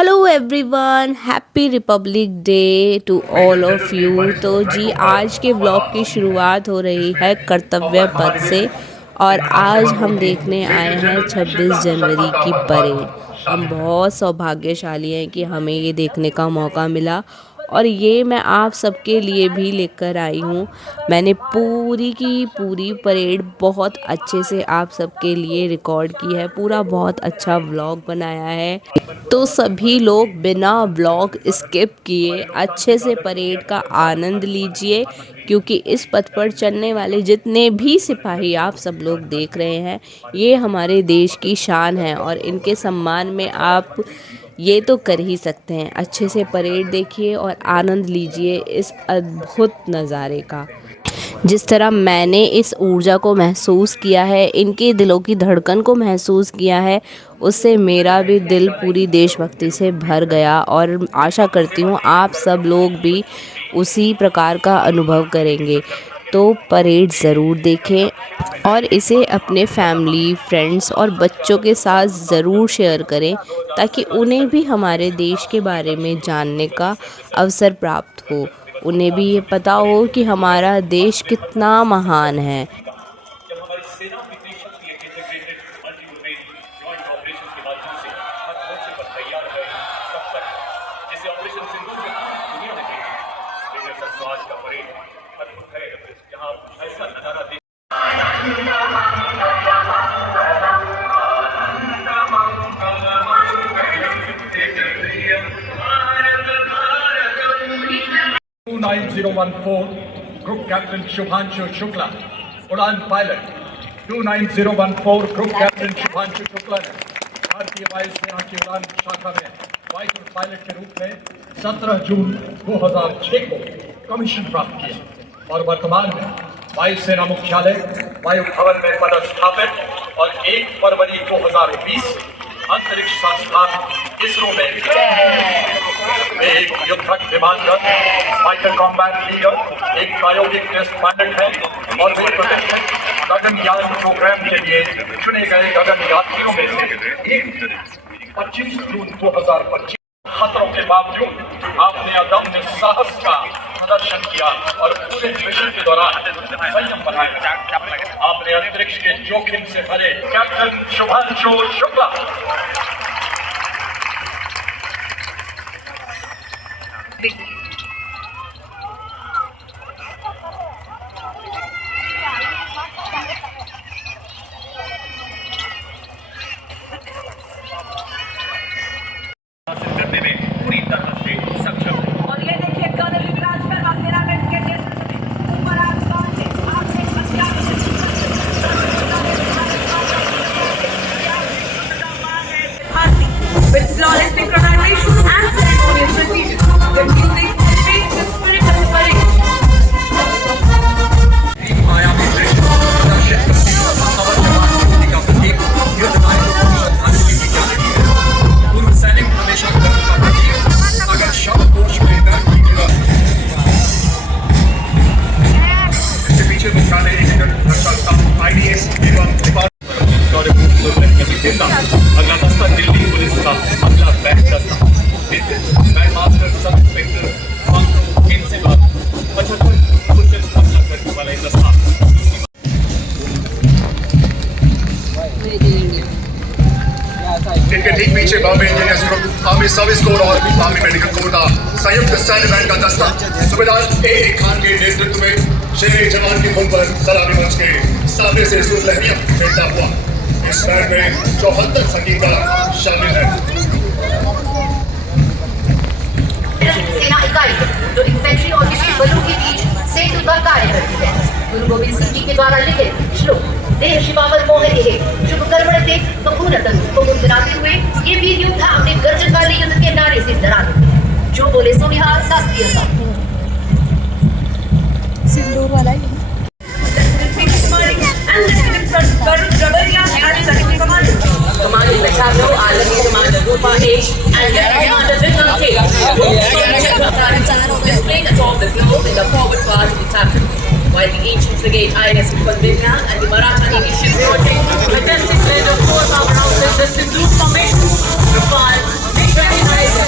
Hello everyone, happy republic day to all of you. तो जी आज के ब्लॉग की शुरुआत हो रही है कर्तव्य पथ से। और आज हम देखने आए हैं 26 जनवरी की परेड। हम बहुत सौभाग्यशाली हैं कि हमें ये देखने का मौका मिला और ये मैं आप सबके लिए भी लेकर आई हूँ। मैंने पूरी की पूरी परेड बहुत अच्छे से आप सबके लिए रिकॉर्ड की है, पूरा बहुत अच्छा व्लॉग बनाया है। तो सभी लोग बिना व्लॉग स्किप किए अच्छे से परेड का आनंद लीजिए, क्योंकि इस पथ पर चलने वाले जितने भी सिपाही आप सब लोग देख रहे हैं, ये हमारे देश की शान है और इनके सम्मान में आप ये तो कर ही सकते हैं। अच्छे से परेड देखिए और आनंद लीजिए इस अद्भुत नज़ारे का। जिस तरह मैंने इस ऊर्जा को महसूस किया है, इनके दिलों की धड़कन को महसूस किया है, उससे मेरा भी दिल पूरी देशभक्ति से भर गया। और आशा करती हूँ आप सब लोग भी उसी प्रकार का अनुभव करेंगे। तो परेड ज़रूर देखें और इसे अपने फैमिली, फ्रेंड्स और बच्चों के साथ ज़रूर शेयर करें, ताकि उन्हें भी हमारे देश के बारे में जानने का अवसर प्राप्त हो। उन्हें भी ये पता हो कि हमारा देश कितना महान है। Group Captain Shubhanshu Shukla, उड़ान pilot 29014 group captain Shubhanshu Shukla ने भारतीय वायुसेना की उड़ान शाखा में वायु पायलट के रूप में 17 जून 2006 को कमीशन प्राप्त किया और वर्तमान में वायुसेना मुख्यालय वायु भवन में पदस्थापित और 1 फरवरी 2020 अंतरिक्ष संस्थान इसरो में एक युद्धक विमान फाइटर कॉम्बैट लीडर, एक प्रायोगिक टेस्ट पायलट है और वे प्रतिष्ठित गगनयान प्रोग्राम के लिए चुने गए गगन यात्रियों में से एक। 25 जून 2025 खतरों के बावजूद आपने अदम्य साहस का प्रदर्शन किया और पूरे मिशन के दौरान संयम बनाया। आपने अंतरिक्ष के जोखिम से भरे कैप्टन शुभांशु शुक्ला करने में पूरी तरह से सक्षम है। और ये देखिए कर्नल युवराज शर्मा सेनामेंट के नेतृत्व में ऊपर आसमान से आपने with flawless synchronization and ceremonious procedures, the music takes the spirit of the parade. अगला दस्ता दिल्ली पुलिस का अगला बैच दस्ता बैंड मास्टर सब इंस्पेक्टर 75 कुशल हमला करने वाला एक दस्ता। इनके ठीक पीछे Bombay engineers group, army service corps और आर्मी मेडिकल कोर का संयुक्त सैन्य बैंड का दस्ता सूबेदार ए खान के नेतृत्व में शेर जवान की धुन पर सलामी मंच के सामने से सुरलहरियां फेंकता हुआ इस बैंड में 74 संगीतकार शामिल है। सेना इकाई जो इन्फेंट्री और विशेष बलों के बीच सेतु का कार्य करती है। गुरु गोविंद सिंह जी के द्वारा लिखित श्लोक देह शिवावर मोह एहे शुभ कर्मणते बहुनतन को गुनगुनाते हुए ये वीर योद्धा अपने गर्जन वाले युद्ध के नारे से डरा देते हैं। जो बोले सो निहार शास्त्रीय सा सिंदूर वाला ही Commanding Machado, Alami Commander Rupa H, and Commander Vikram K. Displayed atop the globe in the forward part of the tablet, while the ancient frigate INS Vikram and the Maratha Navy ships porting majestic blade of 4 powerhouses, the Sindhu formation, Rafale, MiG-29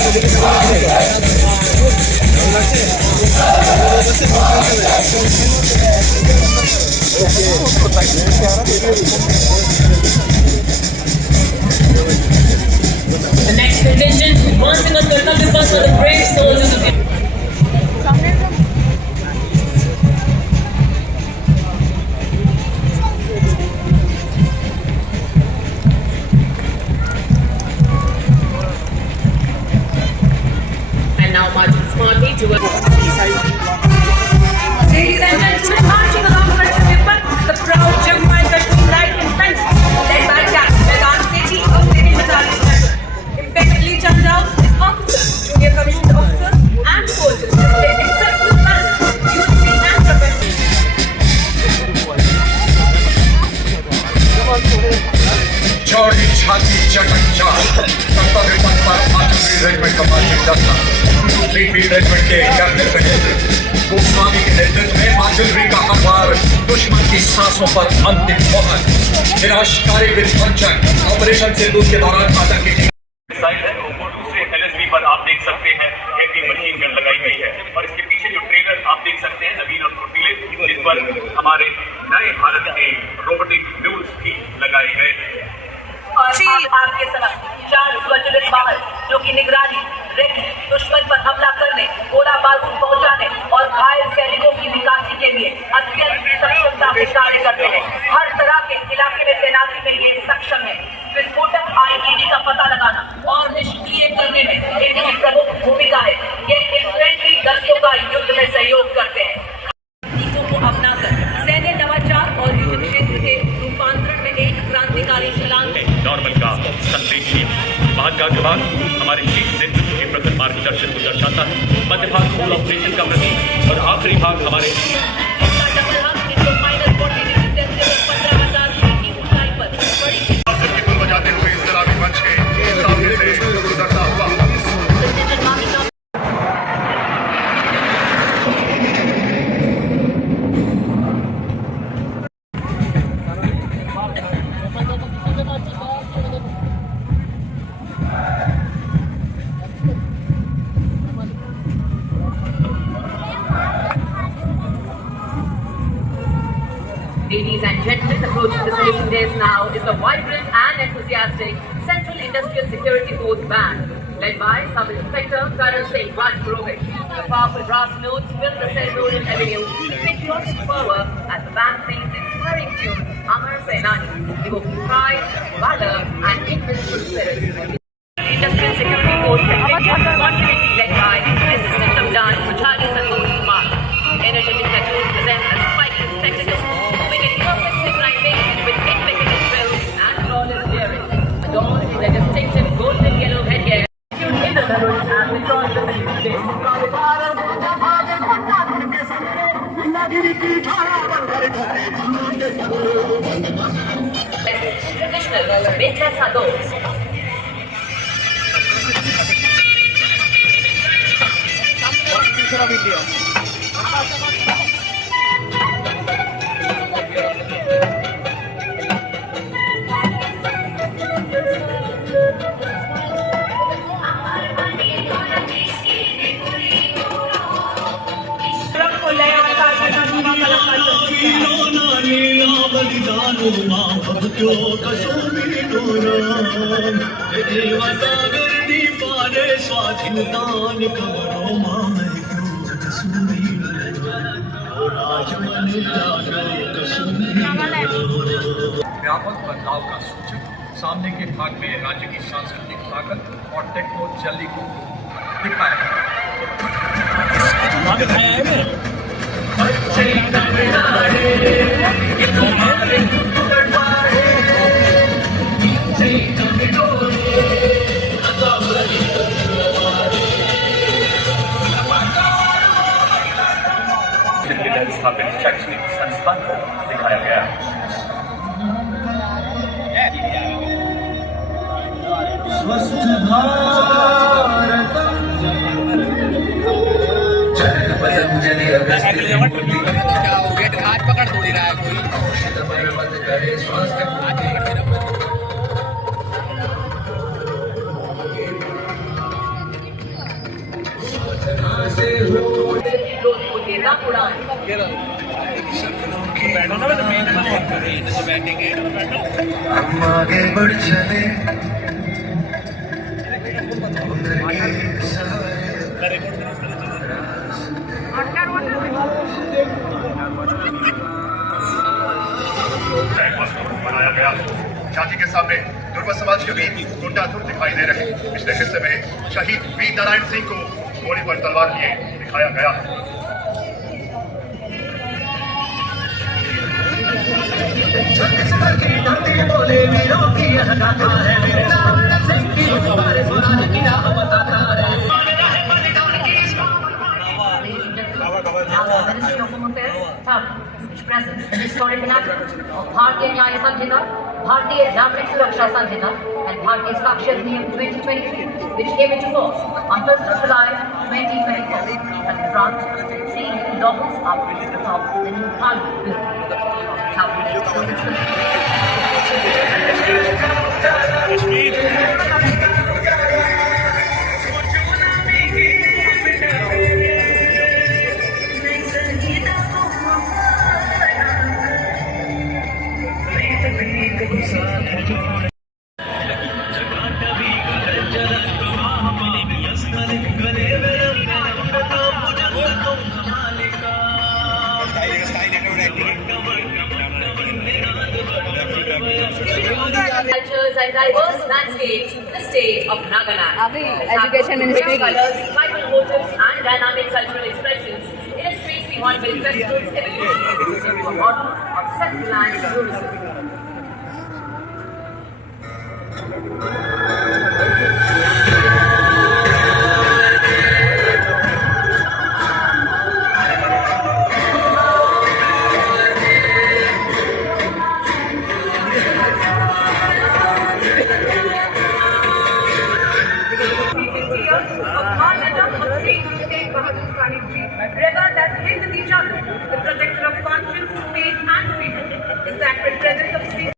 The next contingent marching on Kartavya Path are the brave soldiers of India. And now marching smartly towards. Ladies and gentlemen, marching along Kartavya Path, the proud Jammu and Kashmir Light Infantry, led by Captain Vedant Sethi of 2nd Battalion Metal. Impeccably turned out his officers, junior commissioned officers, and soldiers displayed exceptional talent, unity, and professionalism. चौड़ी छाती चटक चाल कर्तव्य पथ पर artillery regiment का marching दस्ता 3 field regiment के कैप्टन महेंद्र गोस्वामी के नेतृत्व में आर्टिलरी का हथियार दुश्मन की सांसों पर अंतिम मोहर विनाशकारी विध्वंसक ऑपरेशन सिंदूर के दौरान आतंकी साइड है वो दूसरे एलएसबी पर आप देख सकते हैं हेवी मशीन गन लगाई गई है और इसके पीछे जो ट्रेलर आप देख सकते हैं नवीन और फुर्तीले जिस पर हमारे नए भारत के रोबोटिक व्हील्स भी लगाए गए हैं। और आपके समक्ष 4 स्वचलित वाहन जो कि निगरानी रेकी दुश्मन पर हमला करने गोला बारूद पहुंचाने और घायल सैनिकों की निकासी के लिए अत्यंत सक्षमता से कार्य करते हैं। हर तरह के इलाके में तैनाती के लिए सक्षम है। विस्फोटक आईईडी का पता लगाना और निष्क्रिय करने में इनकी प्रमुख भूमिका है। ये इन्फेंट्री दस्तों का युद्ध में सहयोग करते हैं। तकनीकों को अपनाकर सैन्य नवाचार और युद्ध क्षेत्र के रूपांतरण में एक क्रांतिकारी छलांग है। नॉर्मल का संदेश दिया महात्मा जवान हमारे शीर्ष नेतृत्व के प्रखर मार्गदर्शन को दर्शाता है। मध्य भाग मूल ऑपरेशन का प्रतीक और आखिरी भाग हमारे बजाते हुए इस्लामी मंच के सामने से गुजरता हुआ Ladies and gentlemen, approaching the saluting dais now is the vibrant and enthusiastic Central Industrial Security Force Band, led by Sub-Inspector Karan Singh Rajpurohit. The powerful brass notes fill the ceremonial avenue with patriotic fervor as the band sings its inspiring tune Amar Sainani, evoking pride, valor, and invincible spirit. Industrial Security Force confidently led by Assistant Commandant Pujari Santosh Kumar. Energetic platoon presents a striking spectacle, moving in perfect synchronization with impeccable drills and flawless daring, adorned in their distinctive golden yellow headgear. In the melodies and the joy of the traditional Betless Hados. व्यापक बदलाव का सूचक सामने के भाग में राज्य की सांस्कृतिक ताकत और टेक्नो जल्दी को दिखाया स्थापित शैक्षणिक संस्थान को दिखाया गया स्वस्थ भारतम जनक पतंजलि अगस्त्य क्या हो गया हाथ पकड़ थोड़ी रहा है कोई करे स्वास्थ्य पहला उड़ान। हम आगे बढ़ चले बनाया गया। झांकी के सामने दुर्गा समाज के वीर गुंडाधुर दिखाई दे रहे। पिछले हिस्से में शहीद वीर नारायण सिंह को गोली पर तलवार लिए दिखाया गया है। which presents the historic enactment of Bharatiya Nyaya Sanhita, Bharatiya Nagrik Suraksha Sanhita, and Bharatiya Sakshya Niyam 2023, which came into force on 1st of July 2024. And in France, 3 novels are placed atop the new Parliament Cultures and diverse landscapes, the state of Nagaland. Education Ministry. Colors, tribal motifs, and dynamic cultural expressions illustrates the Hornbill Festival's evolution into a model of self-reliant tourism. Revered as Hind Dishanu, the protector of conscience, faith and freedom, the sacred presence of street.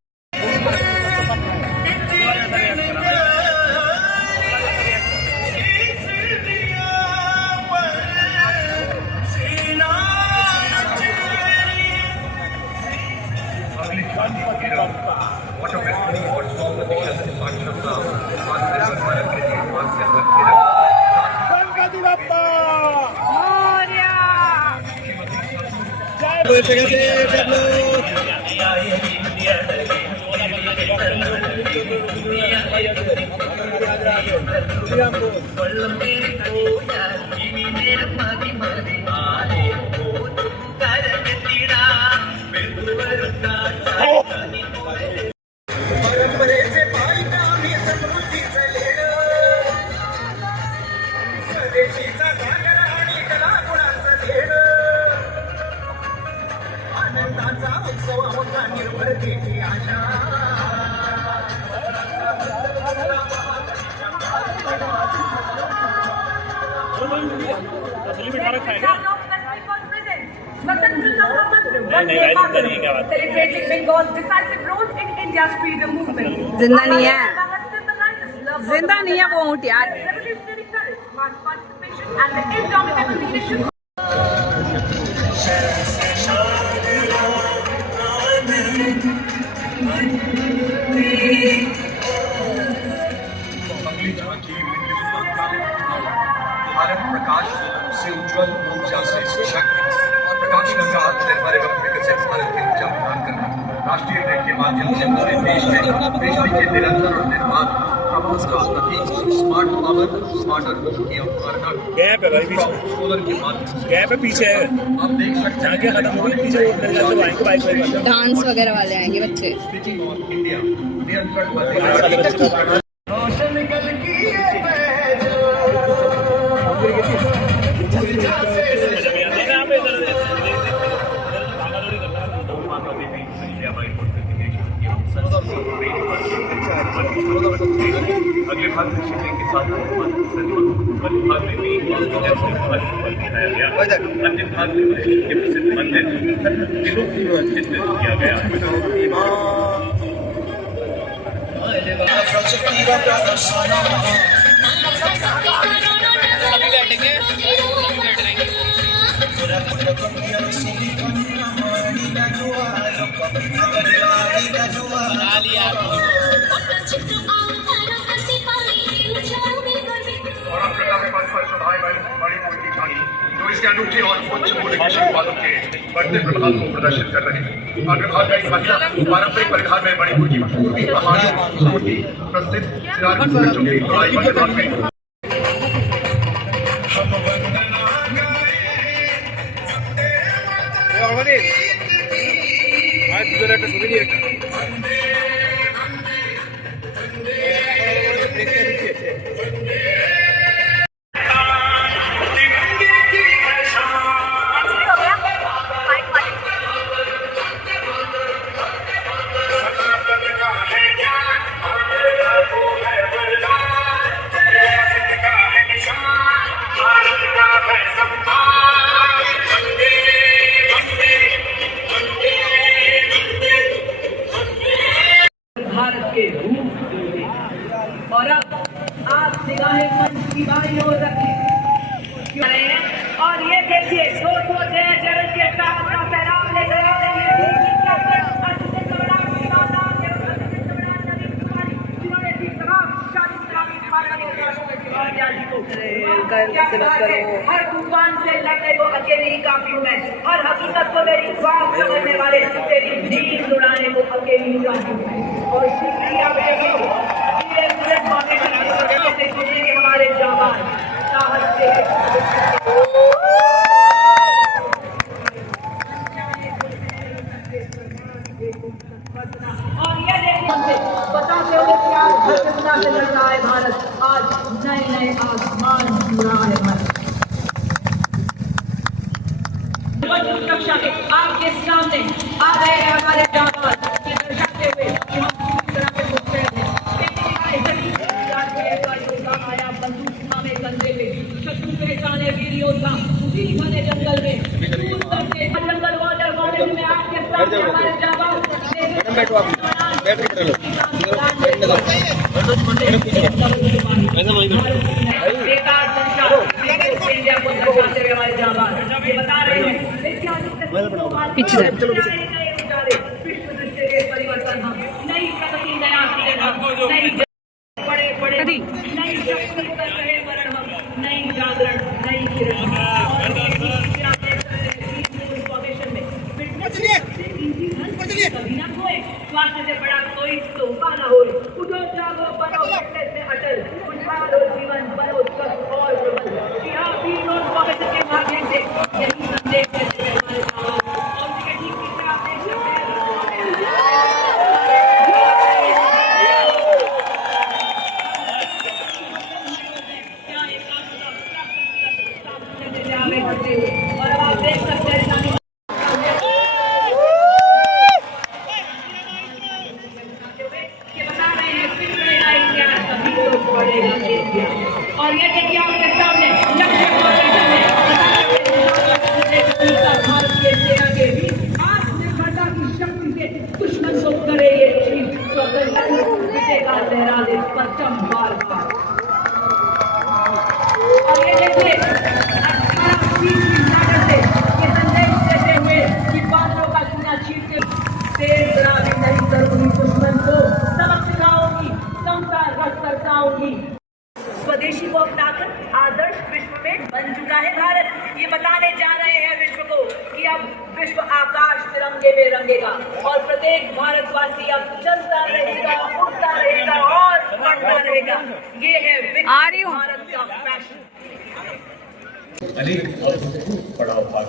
Celebrating Bengal's decisive role in India's freedom movement. जिंदा नहीं है, जिंदा नहीं है वो ऊँट यार. Revolutionary courage, mass participation, and the indomitable leadership. Bharat प्रकाश से उज्जवल ऊर्जा से सशक्त और प्रकाश गंगा आत्मनिर्भर एवं विकसित भारत के ऊर्जा प्रदान करना राष्ट्रीय ग्रिड के माध्यम से पूरे देश में बिजली के निरंतर और निर्बाध प्रभाव का प्रतीक स्मार्ट पावर स्मार्टर सोलर के माध्यम से गैप है पीछे है, आप देख सकते हैं जहाँ खत्म हो गई पीछे वो मेरे ख्याल से आएंगे बाइक वाइक डांस वगैरह वाले आएंगे बच्चे. स्पीकिंग ऑफ इंडिया नियंत्रण अगले भाग में शिवलिंग के साथ भाग में भी दिखाया गया। अंतिम भाग में के प्रसिद्ध मंदिर चित्रित किया गया। बैठेंगे के अनूठे और उच्च मूल्य के उत्पादों के बढ़ते प्रभाव को प्रदर्शित कर रहे हैं। अग्रभाग का एक महिला पारंपरिक परिधान में मणिपुर की पूर्वी पहाड़ी रोटी प्रसिद्ध सिराज बच्चों की कढ़ाई परिधान में भारत के रूप में और अब आप निगाहें मंच की बाई ओर रखें और ये देखिए 200 जय के साथ का पैराम लेकर आ रही है हर तूफान से लड़ने को अकेले ही काफी हूँ मैं, हर हकीकत को मेरी ख्वाब समझने वाले तेरी नींद उड़ाने को अकेली ही काफी हूँ मैं। और शुक्रिया हमारे जवान साहस से और ये देखिए बताते हुए प्यार घटना से लड़ रहा है भारत, आज नए नए आसमान छू रहा है भारत। कक्षा के आपके सामने आ रहे हैं हमारे जवान ये दर्शाते हुए कि हम किस तरह से सोच रहे हैं। आया बंदूक थामे कंधे पे, शत्रु पहचाने वीर योद्धा उसी घने जंगल में जंगल वाटर कॉलेज में आपके सामने हमारे जवान बेकार संचार इंडिया को दिखाते हुए हमारे जवान ये बता रहे हैं विश्व दृष्टि के परिवर्तन हम नई प्रगति नया नई बड़े बड़े नई शक्ति कर रहे वरण हम नई जागरण नई किरण कभी ना खोए स्वास्थ्य से बड़ा कोई तोहफा न हो। उठो जागो बनो फिटनेस में अटल, उठाओ जीवन बनो स्वस्थ और प्रबल। यहाँ भी नोट पॉकेट के माध्यम से यही संदेश देते हैं हमारे जवान और उनके ठीक की तरह देख सकते हैं और अब आप देख सकते हैं और ये देखिए आपके सामने भारतीय सेना के भी आत्मनिर्भरता की शक्ति से दुश्मन को करे ये चीज का लहरा दे परचम बार बार। और ये देखिए 18 से ये संदेश देते हुए कि बादलों का सीना छीनते तेज रात नहीं करूंगी दुश्मन को सबक सिखाऊंगी समता रख करताऊंगी। स्वदेशी को अपनाकर आदर्श विश्व में बन चुका है भारत। ये बताने जा रहे हैं विश्व को कि अब विश्व आकाश तिरंगे में रंगेगा और प्रत्येक भारतवासी अब चलता रहेगा, उड़ता रहेगा और बढ़ता रहेगा। ये है भारत का फैशन। अनेक पड़ाव भाग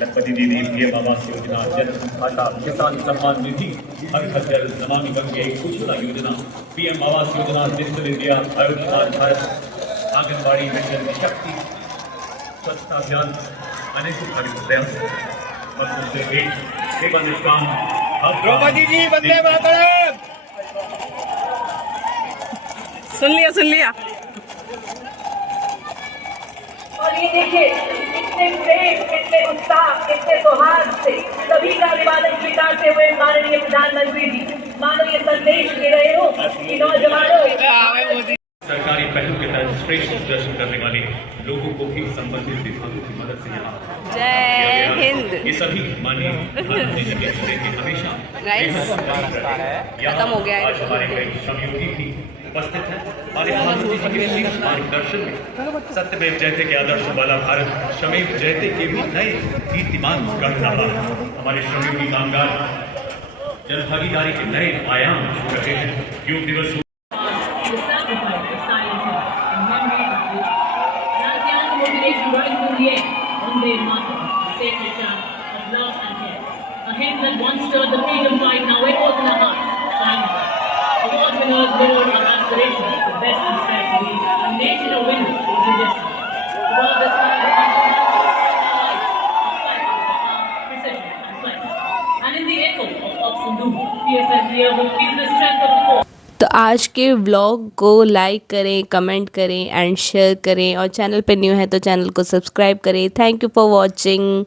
लखपति दीदी पीएम आवास योजना, जन खाता, किसान सम्मान निधि, हर घर जल, नमामि गंगे, उज्ज्वला योजना, PM Awas Yojana, digital India, Ayushman Bharat, anganwadi mission शक्ति, स्वच्छता अभियान, अनेकों प्रयास और उनसे एक अनुष्ठान। द्रौपदी जी वंदे मातरम। सुन लिया। और ये देखिए इतने प्रेम, इतने उत्साह, इतने सौहार्द से सभी का अभिवादन स्वीकारते हुए माननीय प्रधानमंत्री जी मानवीय संदेश दे रहे हो कि नौजवानों सरकारी पहलों के तहत श्रेष्ठ प्रदर्शन करने वाले लोगों को भी संबंधित विभागों की मदद से यहाँ जय हिंद। ये सभी माननीय प्रधानमंत्री जी के हमेशा खत्म हो गया है। आज हमारे कई सहयोगी भी उपस्थित हैं और गांधी जी के शीर्ष मार्गदर्शन में सत्यमेव जयते के आदर्श वाला भारत श्रमेव जयते के भी नए कीर्तिमान गढ़ रहा है। हमारे श्रमयोगी कामगार जन भागीदारी के नए आयाम छू रहे हैं। योग दिवस The sacrifice of silent in memory of which Natyam motivates you right to the end. Vande Mataram, the sacred chant of love and care. A hymn that once stirred the freedom fight, now echoes in our hearts. Shining. Award winners lowered our aspirations, the best inspired to be a nation of winners is the destiny. Above the sky, precision and flight. And in the echo of Oxendu, PSN here will feel the strength of the force. तो आज के vlog को like करें, comment करें and share करें और channel पे new है तो चैनल को सब्सक्राइब करें। Thank you for watching.